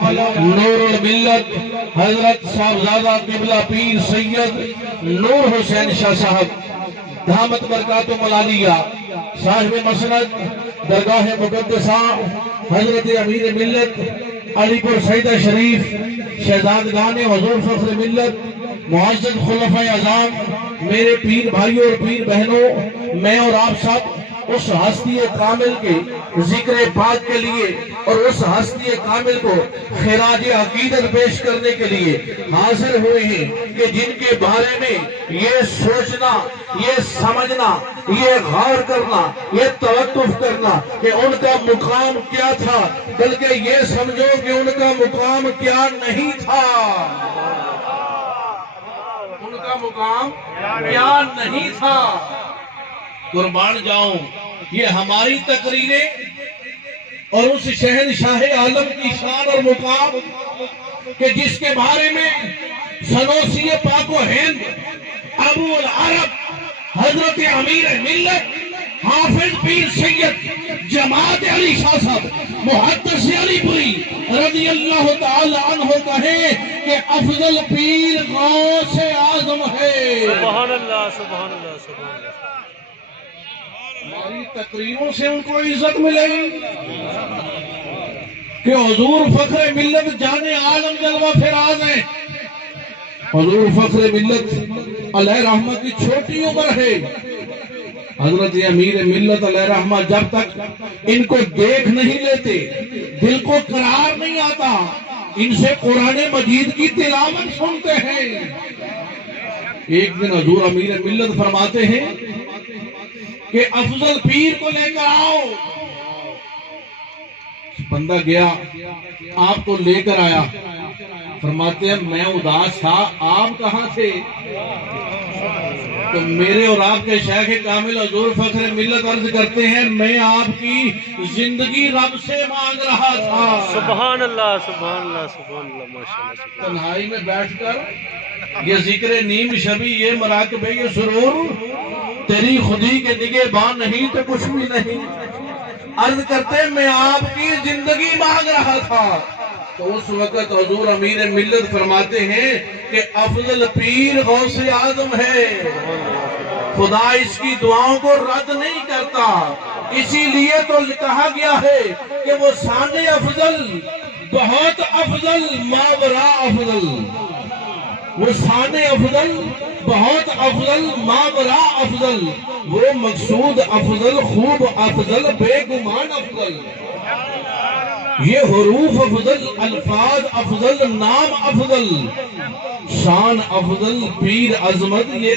نور الملت حضرت صاحبزادہ قبلہ پیر سید نور حسین شاہ صاحب دامت برکاتہم العالیہ صاحب مسند درگاہ مقدسہ حضرت امیر ملت علی پور سیدہ شریف شہزادگان حضور فخر ملت معزز خلفۂ اعظام میرے پیر بھائیوں اور پیر بہنوں، میں اور آپ سب اس ہستی کامل کے ذکر پاک کے لیے اور اس ہستی کامل کو خراج عقیدت پیش کرنے کے لیے حاضر ہوئے ہیں کہ جن کے بارے میں یہ سوچنا، یہ سمجھنا، یہ غور کرنا، یہ توقف کرنا کہ ان کا مقام کیا تھا، بلکہ یہ سمجھو کہ ان کا مقام کیا نہیں تھا، ان کا مقام کیا نہیں تھا۔ قربان جاؤں، یہ ہماری تقریریں اور اس شہنشاہ عالم کی شان اور مقام کہ جس کے بارے میں سنوسی پاک و ہند ابو العرب حضرت امیر ملت حافظ پیر سید جماعت علی شاہ صاحب محدث علی پوری رضی اللہ تعالی عنہ کہیں کہ افضل پیر غوث اعظم ہے۔ سبحان اللہ، سبحان اللہ، سبحان اللہ۔ ہماری تقریروں سے ان کو عزت ملے گی کہ حضور فخر ملت جان عالم جلوہ فراز ہیں۔ حضور فخر ملت علیہ رحمہ کی چھوٹی عمر ہے، حضرت امیر ملت علیہ رحمہ جب تک ان کو دیکھ نہیں لیتے دل کو قرار نہیں آتا، ان سے قرآن مجید کی تلاوت سنتے ہیں۔ ایک دن حضور امیر ملت فرماتے ہیں کہ افضل پیر کو لے کر آؤ۔ بندہ گیا، آپ کو لے کر آیا، فرماتے ہیں میں اداس تھا، آپ کہاں تھے؟ تو میرے اور آپ کے شیخ کامل حضور فخر ملت عرض کرتے ہیں میں آپ کی زندگی رب سے مانگ رہا تھا۔ سبحان اللہ، سبحان اللہ، سبحان اللہ، ماشاءاللہ۔ تنہائی میں بیٹھ کر یہ ذکر نیم شبی، یہ مراقبہ، یہ سرور، تیری خودی کے نگہباں نہیں تو کچھ بھی نہیں۔ عرض کرتے میں آپ کی زندگی مانگ رہا تھا۔ تو اس وقت حضور امیر ملت فرماتے ہیں کہ افضل پیر غوث اعظم ہے، خدا اس کی دعاؤں کو رد نہیں کرتا، اسی لیے تو کہا گیا ہے کہ وہ شان افضل، بہت افضل، ماورا افضل، وہ شان افضل، بہت افضل، ماورا افضل، وہ مقصود افضل، خوب افضل، بے گمان افضل، یہ حروف افضل، الفاظ افضل، نام افضل، شان افضل، پیر عظمت، یہ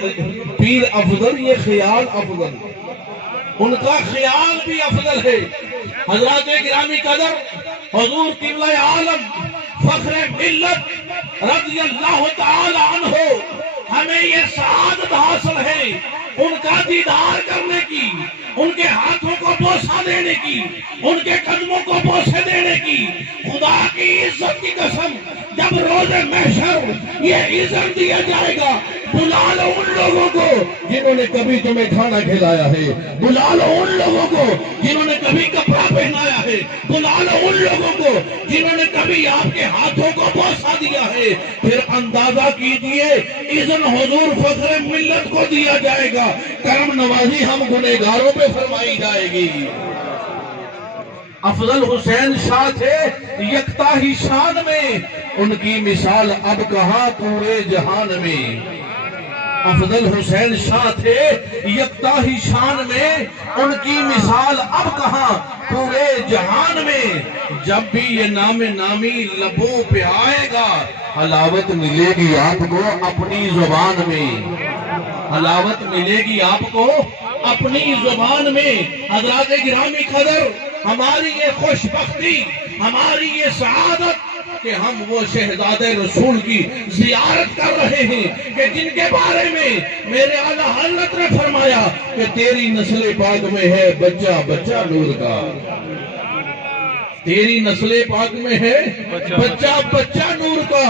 پیر افضل، یہ خیال افضل، ان کا خیال بھی افضل ہے۔ حضرات گرامی قدر، حضور قبلہ عالم فخر ملت رضی اللہ تعالی عنہ ہمیں یہ سعادت حاصل ہے ان کا دیدار کرنے کی، ان کے ہاتھوں کو بوسہ دینے کی، ان کے قدموں کو بوسے دینے کی۔ خدا کی عزت کی قسم، جب روز محشر یہ عزت دیا جائے گا، بلا لو ان لوگوں کو جنہوں نے کبھی تمہیں کھانا کھلایا ہے، بلا لو ان لوگوں کو جنہوں نے کبھی کپڑا پہنایا ہے، بلا لو ان لوگوں کو جنہوں نے کبھی آپ کے ہاتھوں کو بوسہ دیا ہے، پھر اندازہ کیجئے اذن حضور فخر ملت کو دیا جائے گا، کرم نوازی ہم گنہگاروں پہ فرمائی جائے گی۔ افضل حسین شاہ تھے یکتا ہی شان میں، ان کی مثال اب کہاں پورے جہان میں۔ افضل حسین شاہ تھے یکتا ہی شان میں، ان کی مثال اب کہاں پورے جہان میں۔ جب بھی یہ نام نامی لبوں پہ آئے گا، حلاوت ملے گی آپ کو اپنی زبان میں، حلاوت ملے گی آپ کو اپنی زبان میں۔ حضرات گرامی قدر، ہماری یہ خوش بختی، ہماری یہ سعادت کہ ہم وہ شہزادہ رسول کی زیارت کر رہے ہیں کہ جن کے بارے میں میرے اعلیٰ حضرت نے فرمایا کہ تیری نسل پاک میں ہے بچہ بچہ نور کا، تیری نسل پاک میں ہے بچہ بچہ نور کا،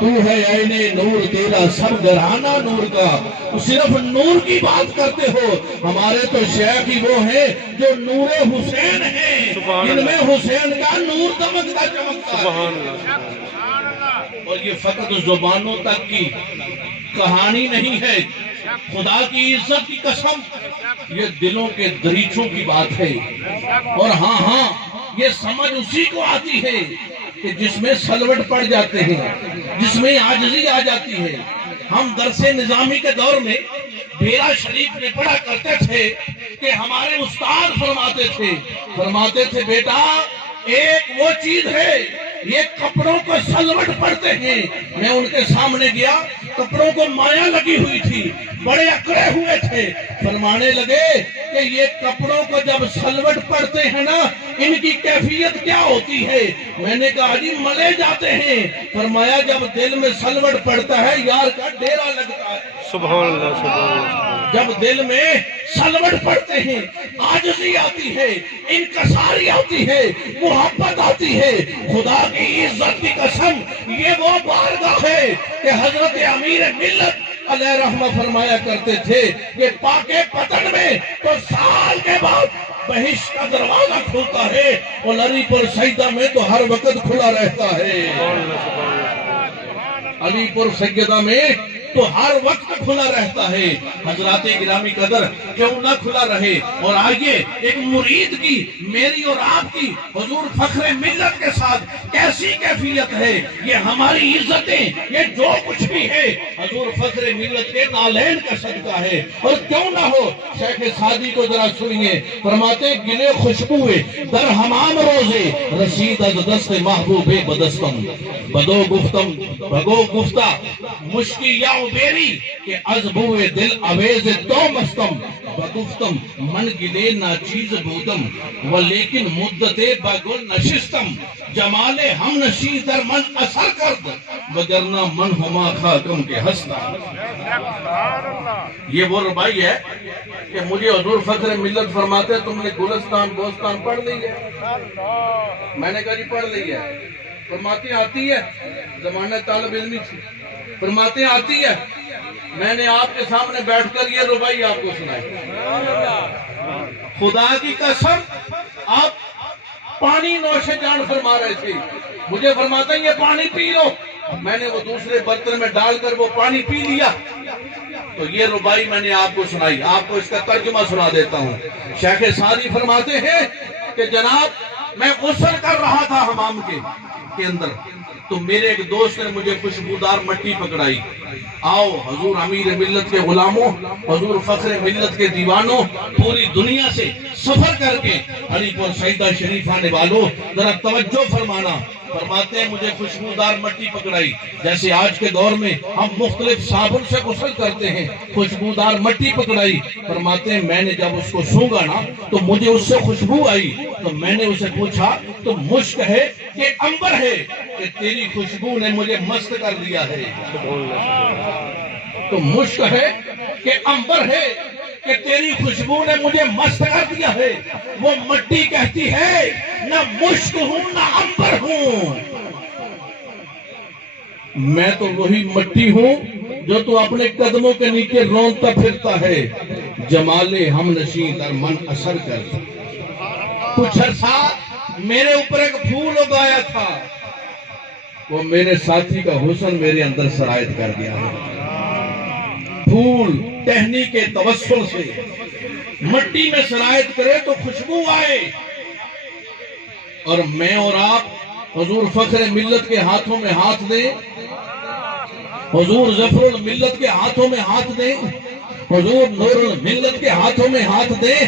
تو ہے عین نور، تیرا سب گھرانہ نور کا۔ صرف نور کی بات کرتے ہو، ہمارے تو شیخ ہی وہ ہیں جو نور حسین ہیں۔ جن میں حسین کا نور دمکتا چمکتا ہے۔ سبحان اللہ، اور یہ فقط زبانوں تک کی کہانی نہیں ہے، خدا کی عزت کی قسم یہ دلوں کے دریچوں کی بات ہے۔ اور ہاں یہ سمجھ اسی کو آتی ہے کہ جس میں سلوٹ پڑ جاتے ہیں، جس میں عاجزی آ جاتی ہے۔ ہم درس نظامی کے دور میں بیرا شریف میں پڑھا کرتے تھے کہ ہمارے استاد فرماتے تھے بیٹا ایک وہ چیز ہے، یہ کپڑوں کو سلوٹ پڑتے ہیں۔ میں ان کے سامنے گیا، کپڑوں کو مایا لگی ہوئی تھی، بڑے اکڑے ہوئے تھے۔ فرمانے لگے کہ یہ کپڑوں کو جب سلوٹ پڑتے ہیں نا، ان کی کیفیت کیا ہوتی ہے؟ میں نے کہا جی ملے جاتے ہیں۔ فرمایا جب دل میں سلوٹ پڑتا ہے یار کا ڈیرا لگتا ہے۔ سبحان اللہ، سبحان اللہ، جب دل میں سلوٹ پڑتے ہیں، عاجزی آتی ہے، انکساری آتی ہے، محبت آتی ہے۔ خدا کی عزت کی قسم یہ وہ بارگاہ ہے کہ حضرت امیر ملت علیہ رحمہ فرمایا کرتے تھے کہ پاکے پتن میں تو سال کے بعد بہشت کا دروازہ کھلتا ہے، اور علی پور سیدہ میں تو ہر وقت کھلا رہتا ہے۔ علی پور سیدہ میں تو ہر وقت کھلا رہتا ہے۔ حضرات گرامی قدر کیوں نہ کھلا رہے؟ اور آئیے ایک مرید کی، میری اور آپ کی حضور فخر ملت کے ساتھ کیسی کیفیت ہے، یہ ہماری عزتیں، یہ جو کچھ بھی ہے حضور فخر ملت کے نالین کا صدقہ ہے۔ اور کیوں نہ ہو، شیخ سعدی کو ذرا سنیے، فرماتے گلے خوشبوئے در حمام روزے رسید از دست محبوب بدستم بدو گفتم بگو گفتہ مشکی یا بیری کہ از بوئے دل عویز تو مستم بگفتم من گلے ناچیز بودم و لیکن مدت بگل نشستم جمال ہم نشی در من اثر کرد وگرنہ من ہما خاکم کے ہستا۔ یہ وہ ربائی ہے کہ مجھے حضور فخر ملت فرماتے تم نے گلستان بوستان پڑھ لی ہے؟ میں نے کہا جی پڑھ لی ہے۔ فرماتے آتی ہے، زمانہ طالب علمی تھی، فرماتے آتی ہے۔ میں نے آپ کے سامنے بیٹھ کر یہ ربائی آپ کو سنائی۔ خدا کی قسم آپ پانی نوش جان فرما رہے تھے، مجھے فرماتے ہیں یہ پانی پی لو۔ میں نے وہ دوسرے برتن میں ڈال کر وہ پانی پی لیا، تو یہ ربائی میں نے آپ کو سنائی۔ آپ کو اس کا ترجمہ سنا دیتا ہوں۔ شیخ سعدی فرماتے ہیں کہ جناب میں غسل کر رہا تھا حمام کے اندر، تو میرے ایک دوست نے مجھے خوشبودار مٹی پکڑائی۔ آؤ حضور امیر ملت کے غلاموں، حضور فخر ملت کے دیوانوں، پوری دنیا سے سفر کر کے علی پور سیدہ شریف آنے والوں ذرا توجہ فرمانا۔ فرماتے ہیں مجھے خوشبودار مٹی پکڑائی، جیسے آج کے دور میں ہم مختلف صابن سے غسل کرتے ہیں، خوشبودار مٹی پکڑائی۔ فرماتے ہیں میں نے جب اس کو سونگا نا تو مجھے اس سے خوشبو آئی، تو میں نے اسے پوچھا تو مشک ہے کہ عنبر ہے؟ کہ تیری خوشبو نے مجھے مست کر دیا ہے۔ تو مشک ہے کہ عنبر ہے کہ تیری خوشبو نے مجھے مست کر دیا ہے؟ وہ مٹی کہتی ہے نہ مشک ہوں نہ عنبر ہوں، میں تو وہی مٹی ہوں جو تو اپنے قدموں کے نیچے رونتا پھرتا ہے، جمال ہم نشیں در من اثر کر۔ کچھ عرصہ میرے اوپر ایک پھول اگایا تھا، وہ میرے ساتھی کا حسن میرے اندر سرایت کر گیا ہے۔ پھول ٹہنی کے توسل سے مٹی میں سرایت کرے تو خوشبو آئے، اور میں اور آپ حضور فخر ملت کے ہاتھوں میں ہاتھ دیں، حضور ظفر الملت کے ہاتھوں میں ہاتھ دیں، حضور نور الملت کے ہاتھوں میں ہاتھ دیں،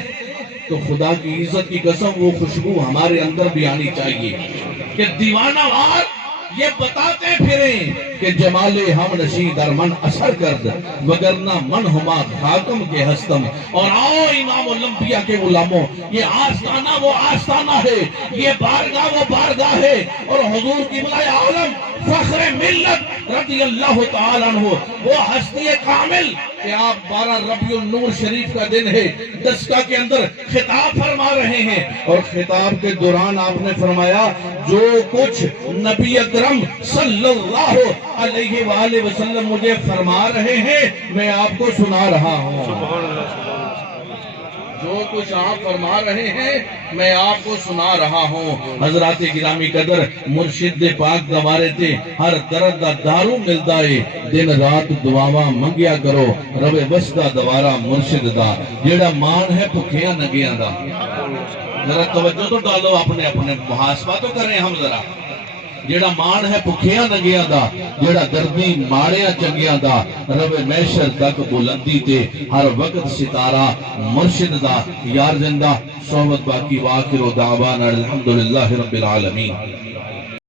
تو خدا کی عزت کی قسم وہ خوشبو ہمارے اندر بھی آنی چاہیے کہ دیوانہ وار یہ بتاتے پھریں کہ جمال ہم نشیں در من اثر کرد وگرنہ من ہما خاکم کے ہستم۔ اور آؤ امام الانبیاء کے غلاموں، یہ آستانہ وہ آستانہ ہے، یہ بارگاہ وہ بارگاہ ہے، اور حضور قبلہ عالم فخر ملت رضی اللہ تعالیٰ عنہ وہ ہستی کامل کہ آپ 12 ربیع النور شریف کا دن ہے، دسکہ کے اندر خطاب فرما رہے ہیں، اور خطاب کے دوران آپ نے فرمایا جو کچھ نبی اکرم صلی اللہ علیہ وآلہ وسلم مجھے فرما رہے ہیں میں آپ کو سنا رہا ہوں۔ جو کچھ آپ فرما رہے ہیں میں آپ کو سنا رہا ہوں۔ حضرات گرامی قدر مرشد پاک دوارے تے ہر درد دا دارو ملدا ہے، دن رات دعاواں منگیا کرو رب وسدا دوارا مرشد دا، جیڑا مان ہے بھکھیاں ننگیاں دا۔ ذرا توجہ تو ڈالو، اپنے محاسبہ تو کریں ہم ذرا۔ جیڑا مان ہے بھکھیاں ننگیاں دا، جیڑا دردی ماڑیاں چنگیاں دا، رب محشر تک بلندی تے ہر وقت ستارہ مرشد دا یار زندہ صحبت باقی، واخر دعوانا الحمدللہ رب العالمین۔